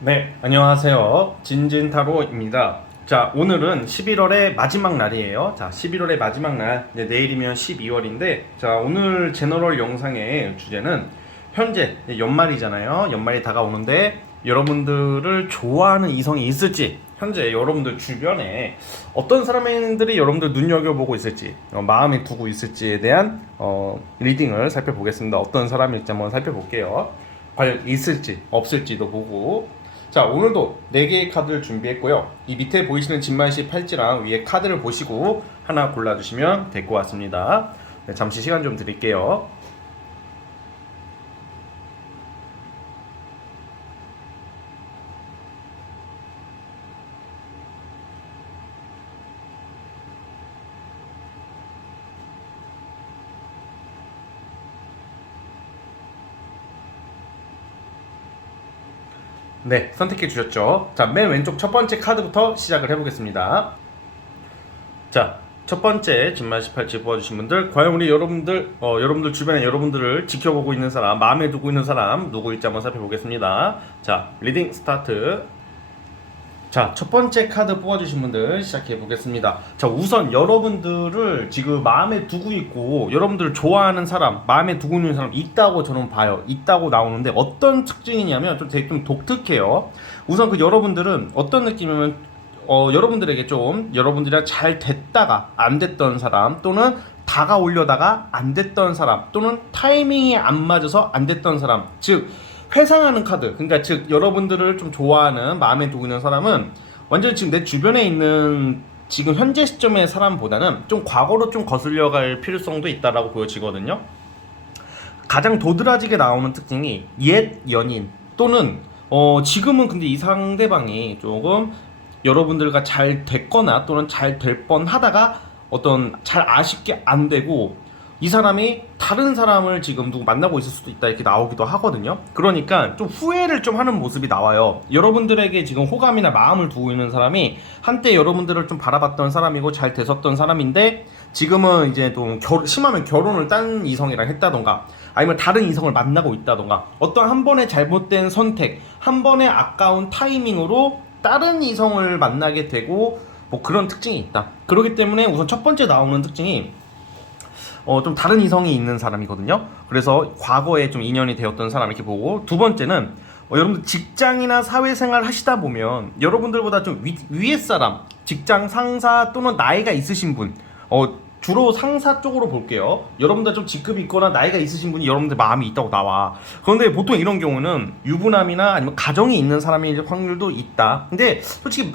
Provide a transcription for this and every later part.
네, 안녕하세요. 진진타로입니다. 자, 오늘은 11월의 마지막 날이에요. 자, 11월의 마지막 날, 이제 내일이면 12월인데, 자, 오늘 제너럴 영상의 주제는 현재 연말이잖아요. 연말이 다가오는데, 여러분들을 좋아하는 이성이 있을지, 현재 여러분들 주변에 어떤 사람들이 여러분들 눈여겨보고 있을지, 마음에 두고 있을지에 대한 리딩을 살펴보겠습니다. 어떤 사람일지 한번 살펴볼게요. 과연 있을지 없을지도 보고, 자, 오늘도 4개의 카드를 준비했고요. 이 밑에 보이시는 진만시 팔찌랑 위에 카드를 보시고 하나 골라주시면 될 것 같습니다. 네, 잠시 시간 좀 드릴게요. 네, 선택해 주셨죠? 자, 맨 왼쪽 첫 번째 카드부터 시작을 해보겠습니다. 자, 첫 번째 진만시 팔찌 뽑아주신 분들, 과연 우리 여러분들 주변에 여러분들을 지켜보고 있는 사람, 마음에 두고 있는 사람 누구일지 한번 살펴보겠습니다. 자, 리딩 스타트. 자, 첫 번째 카드 뽑아주신 분들 시작해 보겠습니다. 자, 우선 여러분들을 지금 마음에 두고 있고 여러분들을 좋아하는 사람, 마음에 두고 있는 사람 있다고 저는 봐요. 있다고 나오는데 어떤 특징이냐면 좀 되게 좀 독특해요. 우선 그 여러분들은 어떤 느낌이면 여러분들에게 좀 여러분들이랑 잘 됐다가 안 됐던 사람, 또는 다가오려다가 안 됐던 사람, 또는 타이밍이 안 맞아서 안 됐던 사람, 즉 회상하는 카드. 그러니까 즉 여러분들을 좀 좋아하는, 마음에 두고 있는 사람은 완전 지금 내 주변에 있는 지금 현재 시점의 사람보다는 좀 과거로 좀 거슬려 갈 필요성도 있다라고 보여지거든요. 가장 도드라지게 나오는 특징이 옛 연인, 또는 지금은 근데 이 상대방이 조금 여러분들과 잘 됐거나 또는 잘 될 뻔하다가 어떤 잘 아쉽게 안 되고 이 사람이 다른 사람을 지금 누구 만나고 있을 수도 있다, 이렇게 나오기도 하거든요. 그러니까 좀 후회를 좀 하는 모습이 나와요. 여러분들에게 지금 호감이나 마음을 두고 있는 사람이 한때 여러분들을 좀 바라봤던 사람이고 잘 됐었던 사람인데, 지금은 이제 좀 심하면 결혼을 딴 이성이랑 했다던가, 아니면 다른 이성을 만나고 있다던가, 어떤 한 번의 잘못된 선택, 한 번의 아까운 타이밍으로 다른 이성을 만나게 되고, 뭐 그런 특징이 있다. 그렇기 때문에 우선 첫 번째 나오는 특징이 좀 다른 이성이 있는 사람이거든요. 그래서 과거에 좀 인연이 되었던 사람 이렇게 보고, 두 번째는 여러분들 직장이나 사회생활 하시다 보면 여러분들보다 좀 위에 사람, 직장 상사 또는 나이가 있으신 분, 주로 상사 쪽으로 볼게요. 여러분들 좀 직급이 있거나 나이가 있으신 분이 여러분들 마음이 있다고 나와. 그런데 보통 이런 경우는 유부남이나 아니면 가정이 있는 사람일 확률도 있다. 근데 솔직히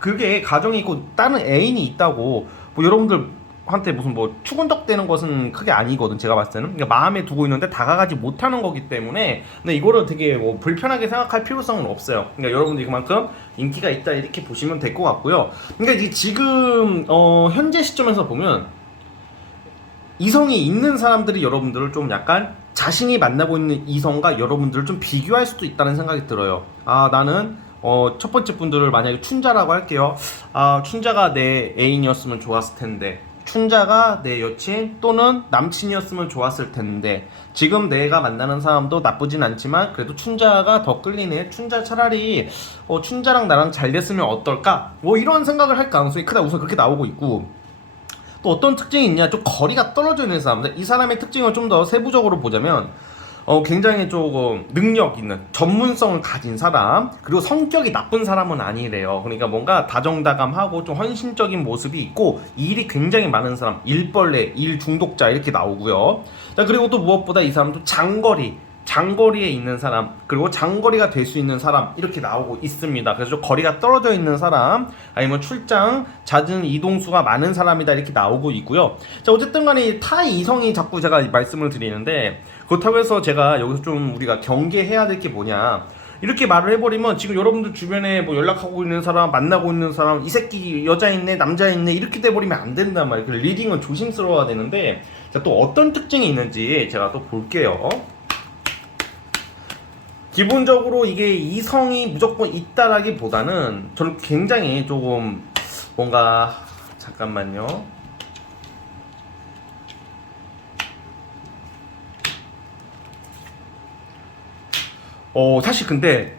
그게 가정이 있고 다른 애인이 있다고 뭐 여러분들 한테 무슨 뭐 추근덕 되는 것은 크게 아니거든, 제가 봤을 때는. 그러니까 마음에 두고 있는데 다가가지 못하는 거기 때문에, 근데 이거를 되게 뭐 불편하게 생각할 필요성은 없어요. 그러니까 여러분들이 그만큼 인기가 있다, 이렇게 보시면 될 것 같고요. 그러니까 이게 지금 현재 시점에서 보면 이성이 있는 사람들이 여러분들을 좀 약간 자신이 만나고 있는 이성과 여러분들을 좀 비교할 수도 있다는 생각이 들어요. 아, 나는 첫 번째 분들을 만약에 춘자라고 할게요. 아, 춘자가 내 애인이었으면 좋았을 텐데, 춘자가 내 여친 또는 남친이었으면 좋았을 텐데, 지금 내가 만나는 사람도 나쁘진 않지만 그래도 춘자가 더 끌리네, 춘자 차라리 춘자랑 나랑 잘 됐으면 어떨까, 뭐 이런 생각을 할 가능성이 크다. 우선 그렇게 나오고 있고, 또 어떤 특징이 있냐, 좀 거리가 떨어져 있는 사람들, 이 사람의 특징을 좀 더 세부적으로 보자면 굉장히 조금 능력 있는, 전문성을 가진 사람, 그리고 성격이 나쁜 사람은 아니래요. 그러니까 뭔가 다정다감하고 좀 헌신적인 모습이 있고 일이 굉장히 많은 사람, 일벌레, 일 중독자 이렇게 나오고요. 자, 그리고 또 무엇보다 이 사람도 장거리에 있는 사람, 그리고 장거리가 될 수 있는 사람 이렇게 나오고 있습니다. 그래서 좀 거리가 떨어져 있는 사람, 아니면 출장 잦은 이동수가 많은 사람이다, 이렇게 나오고 있고요. 자, 어쨌든 간에 타 이성이 자꾸 제가 말씀을 드리는데, 그렇다고 해서 제가 여기서 좀 우리가 경계해야 될 게 뭐냐, 이렇게 말을 해버리면 지금 여러분들 주변에 뭐 연락하고 있는 사람, 만나고 있는 사람, 이 새끼 여자 있네, 남자 있네, 이렇게 돼버리면 안 된단 말이에요. 리딩은 조심스러워야 되는데, 자, 또 어떤 특징이 있는지 제가 또 볼게요. 기본적으로 이게 이성이 무조건 있다라기보다는 저는 굉장히 조금 뭔가, 잠깐만요. 사실 근데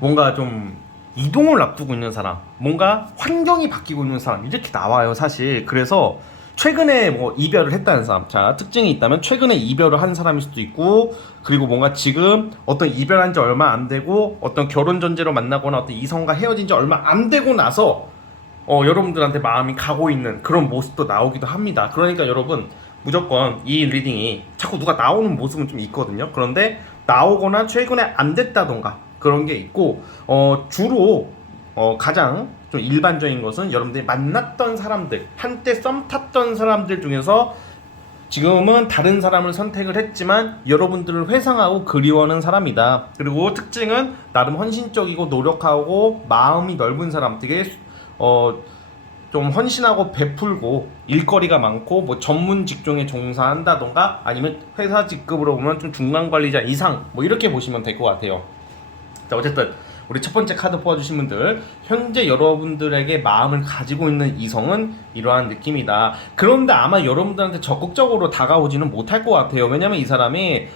뭔가 좀 이동을 앞두고 있는 사람, 뭔가 환경이 바뀌고 있는 사람 이렇게 나와요 사실. 그래서 최근에 뭐 이별을 했다는 사람, 자 특징이 있다면 최근에 이별을 한 사람일 수도 있고, 그리고 뭔가 지금 어떤 이별한 지 얼마 안 되고 어떤 결혼 전제로 만나거나 어떤 이성과 헤어진 지 얼마 안 되고 나서 여러분들한테 마음이 가고 있는 그런 모습도 나오기도 합니다. 그러니까 여러분 무조건 이 리딩이 자꾸 누가 나오는 모습은 좀 있거든요. 그런데 나오거나 최근에 안 됐다던가 그런 게 있고, 주로 가장 좀 일반적인 것은 여러분들이 만났던 사람들, 한때 썸 탔던 사람들 중에서 지금은 다른 사람을 선택을 했지만 여러분들을 회상하고 그리워하는 사람이다. 그리고 특징은 나름 헌신적이고 노력하고 마음이 넓은 사람, 되게 좀 헌신하고 베풀고 일거리가 많고 뭐 전문 직종에 종사한다던가 아니면 회사 직급으로 보면 좀 중간 관리자 이상 뭐 이렇게 보시면 될 것 같아요. 자 어쨌든 우리 첫 번째 카드 뽑아주신 분들, 현재 여러분들에게 마음을 가지고 있는 이성은 이러한 느낌이다. 그런데 아마 여러분들한테 적극적으로 다가오지는 못할 것 같아요. 왜냐면 이 사람이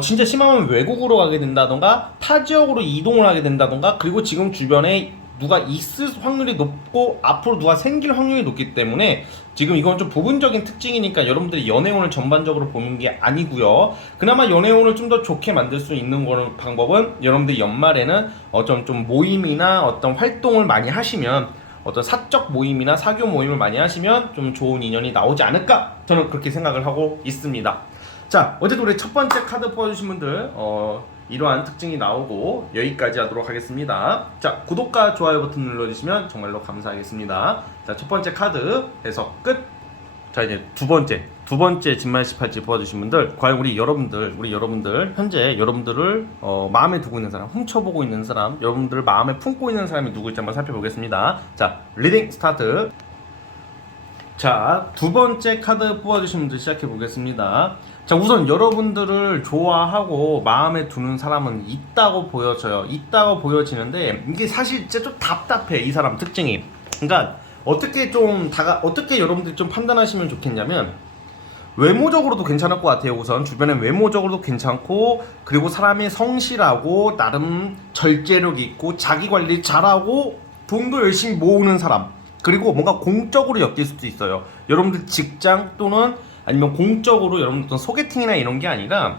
진짜 심하면 외국으로 가게 된다던가 타 지역으로 이동을 하게 된다던가, 그리고 지금 주변에 누가 있을 확률이 높고 앞으로 누가 생길 확률이 높기 때문에 지금 이건 좀 부분적인 특징이니까 여러분들이 연애운을 전반적으로 보는 게 아니고요. 그나마 연애운을 좀 더 좋게 만들 수 있는 거는 방법은 여러분들이 연말에는 좀 모임이나 어떤 활동을 많이 하시면, 어떤 사적 모임이나 사교 모임을 많이 하시면 좀 좋은 인연이 나오지 않을까, 저는 그렇게 생각을 하고 있습니다. 자 어쨌든 우리 첫 번째 카드 뽑아주신 분들 이러한 특징이 나오고 여기까지 하도록 하겠습니다. 자 구독과 좋아요 버튼 눌러주시면 정말로 감사하겠습니다. 자 첫 번째 카드 해석 끝. 자 이제 두 번째 진말시 팔찌 뽑아주신 분들, 과연 우리 여러분들 현재 여러분들을 마음에 두고 있는 사람, 훔쳐보고 있는 사람, 여러분들을 마음에 품고 있는 사람이 누구일지 한번 살펴보겠습니다. 자 리딩 스타트. 자, 두 번째 카드 뽑아주신 분들 시작해 보겠습니다. 자, 우선 여러분들을 좋아하고 마음에 두는 사람은 있다고 보여져요. 있다고 보여지는데 이게 사실 진짜 좀 답답해, 이 사람 특징이. 그러니까 어떻게 여러분들이 좀 판단하시면 좋겠냐면, 외모적으로도 괜찮을 것 같아요. 우선 주변에 외모적으로도 괜찮고, 그리고 사람이 성실하고 나름 절제력 있고 자기 관리 잘하고 돈도 열심히 모으는 사람, 그리고 뭔가 공적으로 엮일 수도 있어요. 여러분들 직장 또는 아니면 공적으로 여러분들 어떤 소개팅이나 이런 게 아니라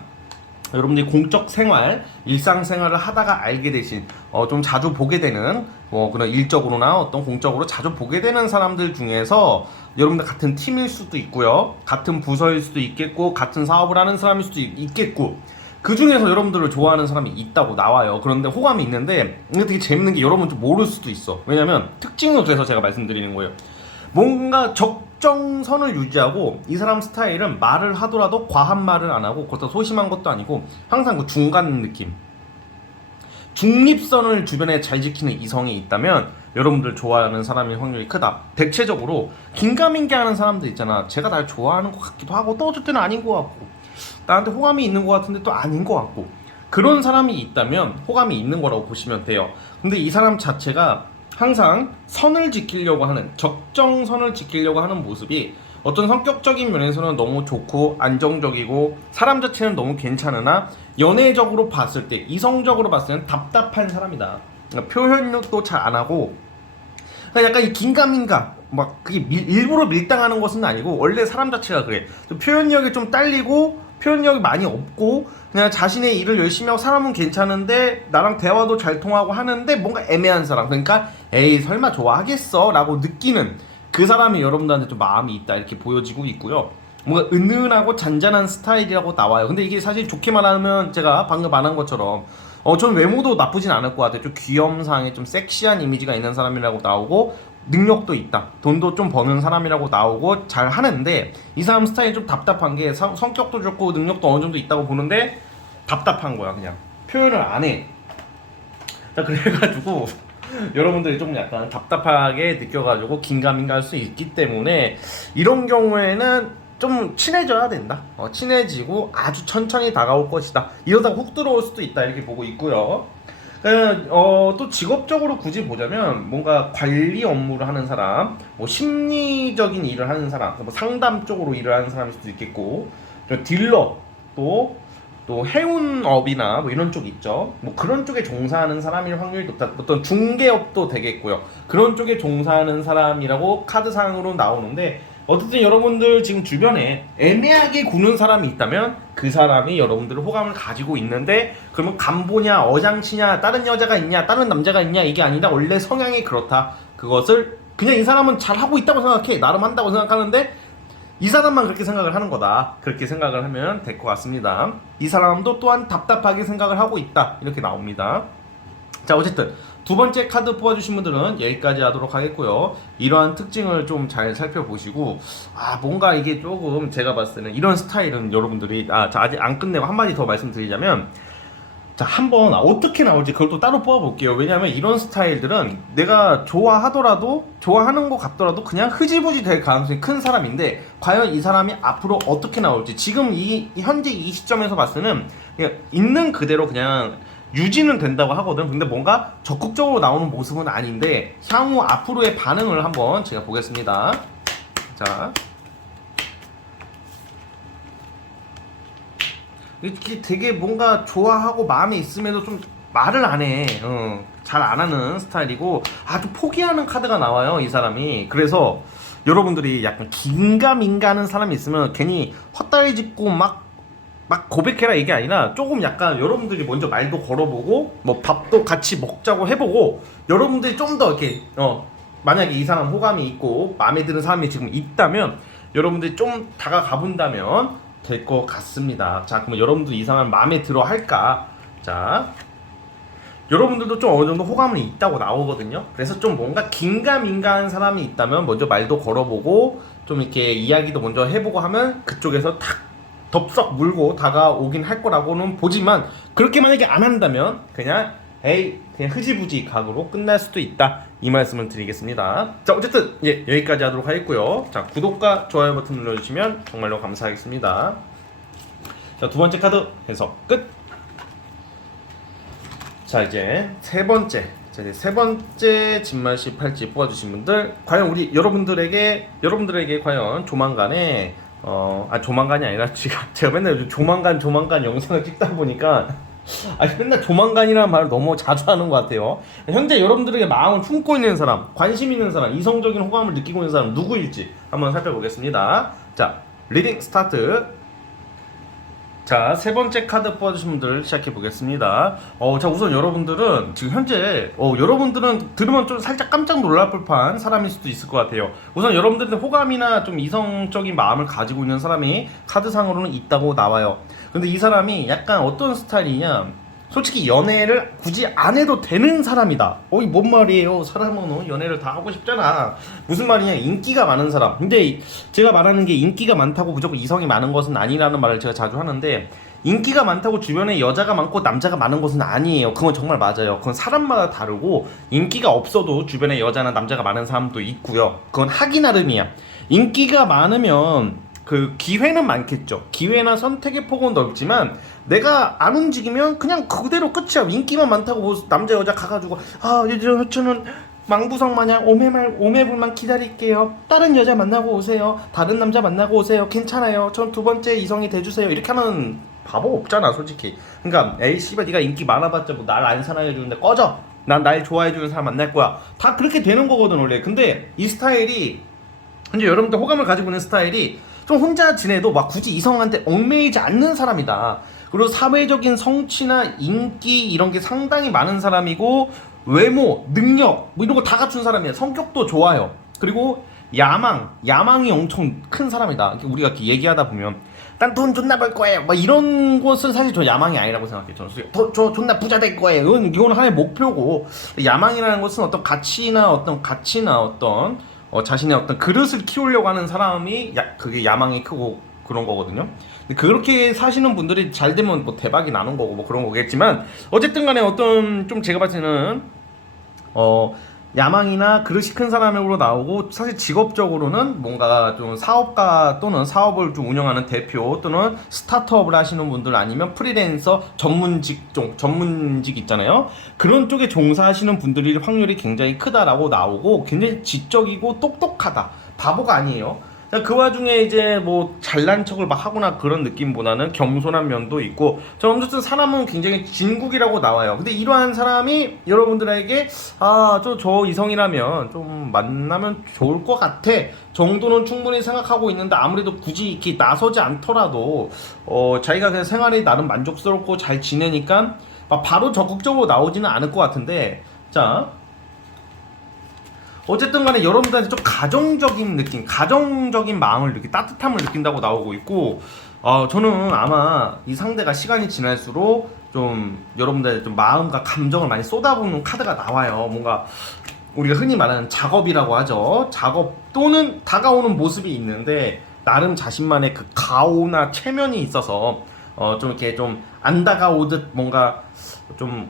여러분들이 공적 생활, 일상생활을 하다가 알게 되신 좀 자주 보게 되는 그런 일적으로나 어떤 공적으로 자주 보게 되는 사람들 중에서 여러분들 같은 팀일 수도 있고요, 같은 부서일 수도 있겠고, 같은 사업을 하는 사람일 수도 있겠고, 그 중에서 여러분들을 좋아하는 사람이 있다고 나와요. 그런데 호감이 있는데 이게 되게 재밌는 게 여러분 좀 모를 수도 있어. 왜냐면 특징을 그래서 제가 말씀드리는 거예요. 뭔가 적정선을 유지하고, 이 사람 스타일은 말을 하더라도 과한 말을 안 하고 그렇다고 소심한 것도 아니고 항상 그 중간 느낌, 중립선을 주변에 잘 지키는 이성이 있다면 여러분들 좋아하는 사람의 확률이 크다. 대체적으로 긴가민가 하는 사람들 있잖아. 제가 날 좋아하는 것 같기도 하고 또 어쩔 때는 아닌 것 같고, 나한테 호감이 있는 것 같은데 또 아닌 것 같고, 그런 사람이 있다면 호감이 있는 거라고 보시면 돼요. 근데 이 사람 자체가 항상 선을 지키려고 하는, 적정선을 지키려고 하는 모습이 어떤 성격적인 면에서는 너무 좋고 안정적이고 사람 자체는 너무 괜찮으나 연애적으로 봤을 때, 이성적으로 봤을 때는 답답한 사람이다. 그러니까 표현력도 잘 안 하고, 그러니까 약간 이 긴가민가 막 그게 일부러 밀당하는 것은 아니고 원래 사람 자체가 그래. 좀 표현력이 좀 딸리고 표현력이 많이 없고 그냥 자신의 일을 열심히 하고, 사람은 괜찮은데 나랑 대화도 잘 통하고 하는데 뭔가 애매한 사람. 그러니까 에이 설마 좋아하겠어 라고 느끼는 그 사람이 여러분들한테 좀 마음이 있다, 이렇게 보여지고 있고요. 뭔가 은은하고 잔잔한 스타일이라고 나와요. 근데 이게 사실 좋게 말하면 제가 방금 말한 것처럼 저는 외모도 나쁘진 않을 것 같아요. 좀 귀염상에 좀 섹시한 이미지가 있는 사람이라고 나오고, 능력도 있다, 돈도 좀 버는 사람이라고 나오고 잘 하는데, 이 사람 스타일이 좀 답답한 게 성격도 좋고 능력도 어느 정도 있다고 보는데 답답한 거야. 그냥 표현을 안 해. 자 그래가지고 여러분들이 좀 약간 답답하게 느껴가지고 긴가민가 할 수 있기 때문에 이런 경우에는 좀 친해져야 된다. 친해지고 아주 천천히 다가올 것이다. 이러다가 훅 들어올 수도 있다, 이렇게 보고 있고요. 또 직업적으로 굳이 보자면 뭔가 관리 업무를 하는 사람, 뭐 심리적인 일을 하는 사람, 뭐 상담 쪽으로 일을 하는 사람일 수도 있겠고, 딜러, 또 또 해운업이나 뭐 이런 쪽 있죠. 뭐 그런 쪽에 종사하는 사람일 확률이 높다. 어떤 중개업도 되겠고요. 그런 쪽에 종사하는 사람이라고 카드상으로 나오는데, 어쨌든 여러분들 지금 주변에 애매하게 구는 사람이 있다면 그 사람이 여러분들의 호감을 가지고 있는데, 그러면 간보냐 어장치냐 다른 여자가 있냐 다른 남자가 있냐 이게 아니라 원래 성향이 그렇다. 그것을 그냥 이 사람은 잘하고 있다고 생각해. 나름 한다고 생각하는데 이 사람만 그렇게 생각을 하는 거다. 그렇게 생각을 하면 될 것 같습니다. 이 사람도 또한 답답하게 생각을 하고 있다. 이렇게 나옵니다. 자, 어쨌든 두 번째 카드 뽑아주신 분들은 여기까지 하도록 하겠고요. 이러한 특징을 좀 잘 살펴보시고, 뭔가 이게 조금 제가 봤을 때는 이런 스타일은 여러분들이 자, 아직 안 끝내고 한마디 더 말씀드리자면, 자, 한번 어떻게 나올지 그걸 또 따로 뽑아볼게요. 왜냐면 이런 스타일들은 내가 좋아하더라도, 좋아하는 것 같더라도 그냥 흐지부지 될 가능성이 큰 사람인데, 과연 이 사람이 앞으로 어떻게 나올지, 지금 현재 이 시점에서 봤을 때는 그냥 있는 그대로 그냥 유지는 된다고 하거든. 근데 뭔가 적극적으로 나오는 모습은 아닌데, 향후 앞으로의 반응을 한번 제가 보겠습니다. 자, 이렇게 되게 뭔가 좋아하고 마음에 있음에도 좀 말을 안 해. 잘 안 하는 스타일이고, 아주 포기하는 카드가 나와요, 이 사람이. 그래서 여러분들이 약간 긴가민가하는 사람이 있으면 괜히 헛다리 짚고 막 고백해라 이게 아니라, 조금 약간 여러분들이 먼저 말도 걸어보고 뭐 밥도 같이 먹자고 해보고, 여러분들이 좀 더 이렇게 만약에 이 사람 호감이 있고 마음에 드는 사람이 지금 있다면 여러분들이 좀 다가가 본다면 될 것 같습니다. 자, 그러면 여러분들 이 사람 마음에 들어 할까? 자, 여러분들도 좀 어느 정도 호감이 있다고 나오거든요. 그래서 좀 뭔가 긴가민가한 사람이 있다면 먼저 말도 걸어보고 좀 이렇게 이야기도 먼저 해보고 하면 그쪽에서 탁 덥석 물고 다가오긴 할 거라고는 보지만, 그렇게 만약에 안 한다면 그냥 흐지부지 각으로 끝날 수도 있다, 이 말씀을 드리겠습니다. 자, 어쨌든 여기까지 하도록 하겠고요. 자, 구독과 좋아요 버튼 눌러주시면 정말로 감사하겠습니다. 자, 두 번째 카드 해석 끝. 자, 이제 세 번째 진말시 팔찌 뽑아주신 분들, 과연 우리 여러분들에게 과연 조만간에 조만간이 아니라 제가 맨날 요즘 조만간 영상을 찍다 보니까 맨날 조만간이라는 말을 너무 자주 하는 것 같아요. 현재 여러분들에게 마음을 품고 있는 사람, 관심 있는 사람, 이성적인 호감을 느끼고 있는 사람 누구일지 한번 살펴보겠습니다. 자, 리딩 스타트. 자, 세 번째 카드 뽑아주신 분들 시작해 보겠습니다. 자, 우선 여러분들은 지금 현재 여러분들은 들으면 좀 살짝 깜짝 놀랄 법한 사람일 수도 있을 것 같아요. 우선 여러분들한테 호감이나 좀 이성적인 마음을 가지고 있는 사람이 카드상으로는 있다고 나와요. 근데 이 사람이 약간 어떤 스타일이냐, 솔직히 연애를 굳이 안 해도 되는 사람이다. 뭔 말이에요? 사람은 연애를 다 하고 싶잖아. 무슨 말이냐, 인기가 많은 사람. 근데 제가 말하는 게 인기가 많다고 무조건 이성이 많은 것은 아니라는 말을 제가 자주 하는데, 인기가 많다고 주변에 여자가 많고 남자가 많은 것은 아니에요. 그건 정말 맞아요. 그건 사람마다 다르고, 인기가 없어도 주변에 여자나 남자가 많은 사람도 있고요. 그건 하기 나름이야. 인기가 많으면 그 기회는 많겠죠. 기회나 선택의 폭은 넓지만 내가 안 움직이면 그냥 그대로 끝이야. 인기만 많다고 뭐 남자 여자 가가지고 저는 망부성 마냥 오매불만 기다릴게요. 다른 여자 만나고 오세요. 다른 남자 만나고 오세요. 괜찮아요. 전 두 번째 이성이 돼주세요. 이렇게 하면 바보 없잖아, 솔직히. 그러니까 씨발 네가 인기 많아봤자 뭐 날 안 사랑해주는데 꺼져. 난 날 좋아해주는 사람 만날 거야. 다 그렇게 되는 거거든 원래. 근데 이 스타일이, 이제 여러분들 호감을 가지고 있는 스타일이 좀 혼자 지내도 막 굳이 이성한테 얽매이지 않는 사람이다. 그리고 사회적인 성취나 인기 이런 게 상당히 많은 사람이고, 외모, 능력 뭐 이런 거 다 갖춘 사람이야. 성격도 좋아요. 그리고 야망이 엄청 큰 사람이다. 우리가 이렇게 얘기하다 보면 난 돈 존나 벌 거예요, 막 이런 것은 사실 저 야망이 아니라고 생각해요. 저는 저 존나 부자 될 거예요. 이건 하나의 목표고, 야망이라는 것은 어떤 가치나 자신의 어떤 그릇을 키우려고 하는 사람이 그게 야망이 크고 그런 거거든요. 근데 그렇게 사시는 분들이 잘 되면 뭐 대박이 나는 거고 뭐 그런 거겠지만, 어쨌든 간에 어떤 좀 제가 봤을 때는 야망이나 그릇이 큰 사람으로 나오고, 사실 직업적으로는 뭔가 좀 사업가 또는 사업을 좀 운영하는 대표 또는 스타트업을 하시는 분들, 아니면 프리랜서 전문직 있잖아요. 그런 쪽에 종사하시는 분들이 확률이 굉장히 크다라고 나오고, 굉장히 지적이고 똑똑하다. 바보가 아니에요. 그 와중에 이제 뭐 잘난 척을 막 하거나 그런 느낌보다는 겸손한 면도 있고, 저 어쨌든 사람은 굉장히 진국이라고 나와요. 근데 이러한 사람이 여러분들에게 저 이성이라면 좀 만나면 좋을 것 같아 정도는 충분히 생각하고 있는데, 아무래도 굳이 이렇게 나서지 않더라도 자기가 그냥 생활이 나름 만족스럽고 잘 지내니까 막 바로 적극적으로 나오지는 않을 것 같은데, 자 어쨌든 간에 여러분들한테 좀 가정적인 느낌, 가정적인 마음을 느끼, 따뜻함을 느낀다고 나오고 있고, 저는 아마 이 상대가 시간이 지날수록 좀 여러분들의 좀 마음과 감정을 많이 쏟아부는 카드가 나와요. 뭔가 우리가 흔히 말하는 작업이라고 하죠. 작업 또는 다가오는 모습이 있는데, 나름 자신만의 그 가오나 체면이 있어서 좀 이렇게 좀 안 다가오듯 뭔가 좀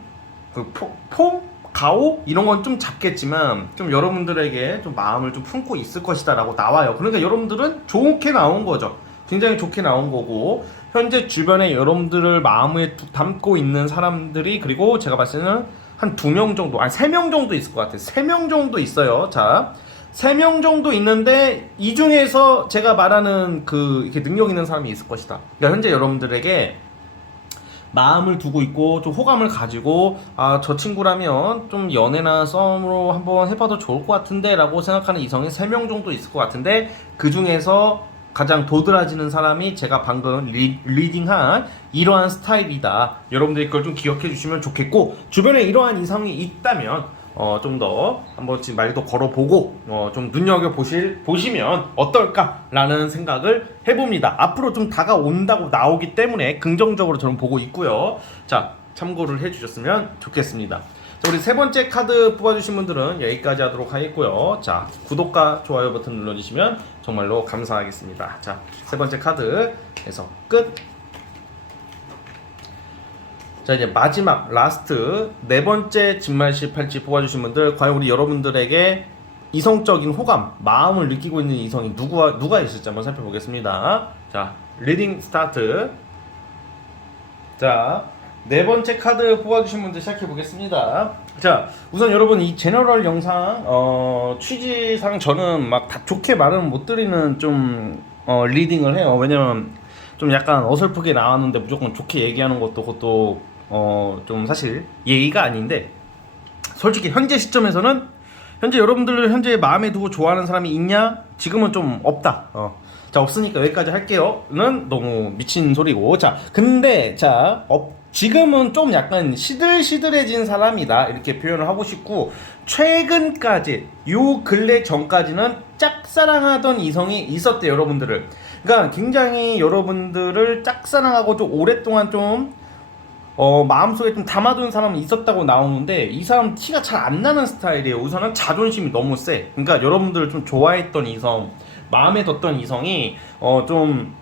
그 폼? 가오? 이런 건 좀 잡겠지만 좀 여러분들에게 좀 마음을 좀 품고 있을 것이다 라고 나와요. 그러니까 여러분들은 좋게 나온 거죠. 굉장히 좋게 나온 거고, 현재 주변에 여러분들을 마음에 담고 있는 사람들이, 그리고 제가 봤을 때는 한 2명 정도, 아니 3명 정도 있을 것 같아요. 3명 정도 있어요. 자, 3명 정도 있는데 이 중에서 제가 말하는 그 이렇게 능력 있는 사람이 있을 것이다. 그러니까 현재 여러분들에게 마음을 두고 있고 좀 호감을 가지고, 저 친구라면 좀 연애나 썸으로 한번 해봐도 좋을 것 같은데 라고 생각하는 이성이 3명 정도 있을 것 같은데, 그 중에서 가장 도드라지는 사람이 제가 방금 리딩한 이러한 스타일이다. 여러분들이 그걸 좀 기억해 주시면 좋겠고, 주변에 이러한 이성이 있다면 좀 더 한번 지금 말도 걸어보고 좀 보시면 어떨까라는 생각을 해봅니다. 앞으로 좀 다가온다고 나오기 때문에 긍정적으로 저는 보고 있고요. 자, 참고를 해주셨으면 좋겠습니다. 자, 우리 세 번째 카드 뽑아주신 분들은 여기까지 하도록 하겠고요. 자, 구독과 좋아요 버튼 눌러주시면 정말로 감사하겠습니다. 자, 세 번째 카드에서 끝. 자, 이제 마지막 라스트 네 번째 진말시 팔찌 뽑아주신 분들, 과연 우리 여러분들에게 이성적인 호감, 마음을 느끼고 있는 이성이 누가 있을지 한번 살펴보겠습니다. 자, 리딩 스타트. 자, 네 번째 카드 뽑아주신 분들 시작해보겠습니다. 자, 우선 여러분 이 제너럴 영상 취지상 저는 막 다 좋게 말은 못 드리는 좀 리딩을 해요. 왜냐면 좀 약간 어설프게 나왔는데 무조건 좋게 얘기하는 것도 그것도 좀 사실 예의가 아닌데, 솔직히 현재 시점에서는 현재 여러분들 현재 마음에 두고 좋아하는 사람이 있냐? 지금은 좀 없다. 자, 없으니까 여기까지 할게요는 너무 미친 소리고, 자 근데 자 지금은 좀 약간 시들시들해진 사람이다 이렇게 표현을 하고 싶고, 최근까지 요 근래 전까지는 짝사랑하던 이성이 있었대 여러분들을. 그러니까 굉장히 여러분들을 짝사랑하고 좀 오랫동안 좀 마음속에 좀 담아둔 사람은 있었다고 나오는데, 이 사람 티가 잘 안 나는 스타일이에요. 우선은 자존심이 너무 세. 그러니까 여러분들을 좀 좋아했던 이성, 마음에 뒀던 이성이 좀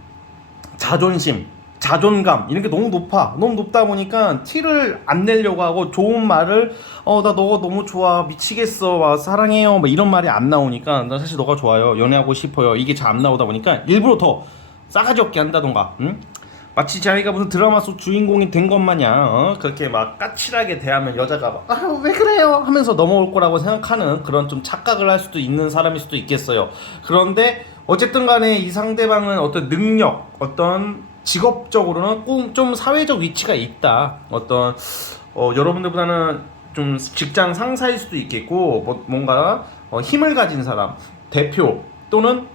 자존감 이런 게 너무 높다 보니까 티를 안 내려고 하고, 좋은 말을 나 너가 너무 좋아, 미치겠어, 막 사랑해요, 막 이런 말이 안 나오니까, 나 사실 너가 좋아요, 연애하고 싶어요, 이게 잘 안 나오다 보니까 일부러 더 싸가지 없게 한다던가, 마치 자기가 무슨 드라마 속 주인공이 된 것 마냥 그렇게 막 까칠하게 대하면 여자가 막 왜 그래요 하면서 넘어올 거라고 생각하는 그런 좀 착각을 할 수도 있는 사람일 수도 있겠어요. 그런데 어쨌든 간에 이 상대방은 어떤 능력, 어떤 직업적으로는 꼭 좀 사회적 위치가 있다. 어떤 여러분들보다는 좀 직장 상사일 수도 있겠고, 뭔가 힘을 가진 사람, 대표 또는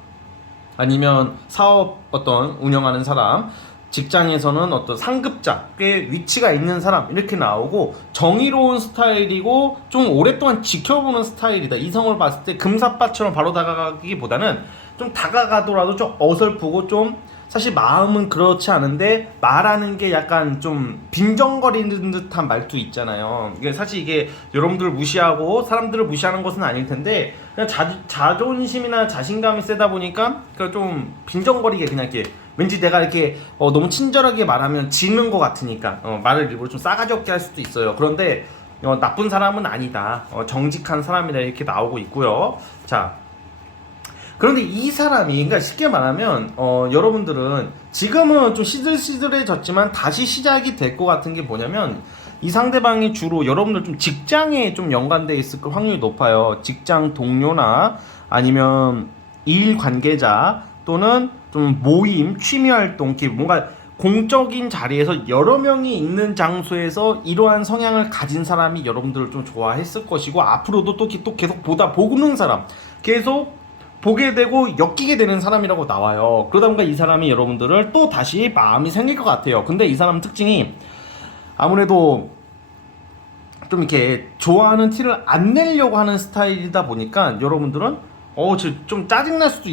아니면 사업 어떤 운영하는 사람, 직장에서는 어떤 상급자, 꽤 위치가 있는 사람 이렇게 나오고, 정의로운 스타일이고 좀 오랫동안 지켜보는 스타일이다. 이성을 봤을 때 금사빠처럼 바로 다가가기보다는 좀 다가가더라도 좀 어설프고, 좀 사실 마음은 그렇지 않은데 말하는 게 약간 좀 빈정거리는 듯한 말투 있잖아요. 이게 사실 이게 여러분들을 무시하고 사람들을 무시하는 것은 아닐 텐데, 그냥 자존심이나 자신감이 세다 보니까 좀 빈정거리게 그냥 이렇게, 왠지 내가 이렇게 너무 친절하게 말하면 지는 것 같으니까 말을 일부러 좀 싸가지 없게 할 수도 있어요. 그런데 나쁜 사람은 아니다, 정직한 사람이다 이렇게 나오고 있고요. 자, 그런데 이 사람이, 그러니까 쉽게 말하면 여러분들은 지금은 좀 시들시들해졌지만 다시 시작이 될 것 같은 게 뭐냐면, 이 상대방이 주로 여러분들 좀 직장에 좀 연관돼 있을 확률이 높아요. 직장 동료나 아니면 일 관계자, 또는 좀 모임, 취미 활동, 뭔가 공적인 자리에서 여러 명이 있는 장소에서 이러한 성향을 가진 사람이 여러분들을 좀 좋아했을 것이고, 앞으로도 또 계속 보는 사람, 계속 보게 되고 엮이게 되는 사람이라고 나와요. 그러다 보니까 이 사람이 여러분들을 또 다시 마음이 생길 것 같아요. 근데 이 사람 특징이 아무래도 좀 이렇게 좋아하는 티를 안 내려고 하는 스타일이다 보니까 여러분들은 좀 짜증날 수도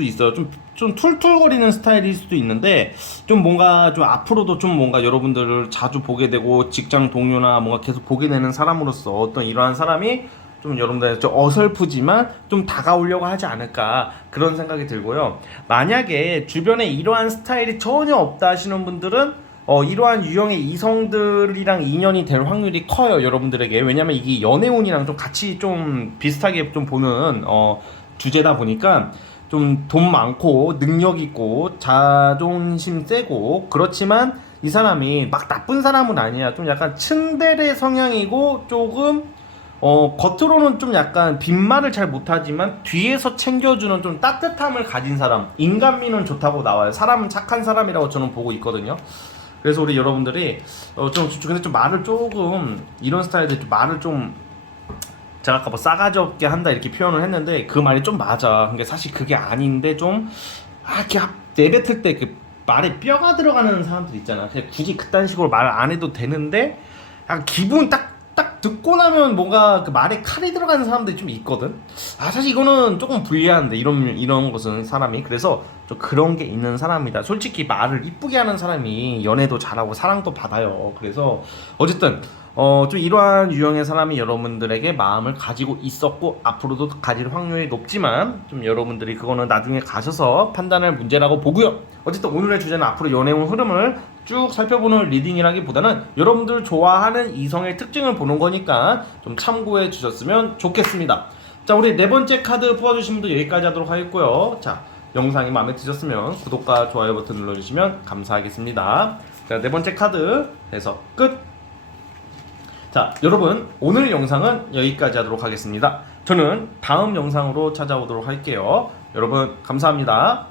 있어요. 좀 툴툴거리는 스타일일 수도 있는데, 좀 뭔가 좀 앞으로도 좀 뭔가 여러분들을 자주 보게 되고 직장 동료나 뭔가 계속 보게 되는 사람으로서 어떤 이러한 사람이 좀 여러분들 좀 어설프지만 좀 다가오려고 하지 않을까, 그런 생각이 들고요. 만약에 주변에 이러한 스타일이 전혀 없다 하시는 분들은 이러한 유형의 이성들이랑 인연이 될 확률이 커요, 여러분들에게. 왜냐면 이게 연애운이랑 좀 같이 좀 비슷하게 좀 보는 주제다 보니까, 좀 돈 많고 능력 있고 자존심 세고, 그렇지만 이 사람이 막 나쁜 사람은 아니야. 좀 약간 츤데레 성향이고, 조금 겉으로는 좀 약간 빈말을 잘 못하지만 뒤에서 챙겨주는 좀 따뜻함을 가진 사람, 인간미는 좋다고 나와요. 사람은 착한 사람이라고 저는 보고 있거든요. 그래서 우리 여러분들이 근데 좀 말을 조금, 이런 스타일들 좀 말을 좀, 제가 아까 뭐 싸가지 없게 한다 이렇게 표현을 했는데 그 말이 좀 맞아. 근데 사실 그게 아닌데 좀 이렇게 내뱉을 때 그 말에 뼈가 들어가는 사람들 있잖아. 그냥 굳이 그딴 식으로 말 안 해도 되는데 약간 기분 딱 듣고 나면 뭔가 그 말에 칼이 들어가는 사람들이 좀 있거든. 사실 이거는 조금 불리한데, 이런 것은 사람이. 그래서 좀 그런 게 있는 사람이다. 솔직히 말을 이쁘게 하는 사람이 연애도 잘하고 사랑도 받아요. 그래서 어쨌든 좀 이러한 유형의 사람이 여러분들에게 마음을 가지고 있었고 앞으로도 가질 확률이 높지만, 좀 여러분들이 그거는 나중에 가셔서 판단할 문제라고 보고요. 어쨌든 오늘의 주제는 앞으로 연애운 흐름을 쭉 살펴보는 리딩이라기보다는 여러분들 좋아하는 이성의 특징을 보는 거니까 좀 참고해 주셨으면 좋겠습니다. 자, 우리 네 번째 카드 뽑아주신 분들 여기까지 하도록 하겠고요. 자, 영상이 마음에 드셨으면 구독과 좋아요 버튼 눌러주시면 감사하겠습니다. 자, 네 번째 카드 해서 끝! 자, 여러분, 오늘 영상은 여기까지 하도록 하겠습니다. 저는 다음 영상으로 찾아오도록 할게요. 여러분, 감사합니다.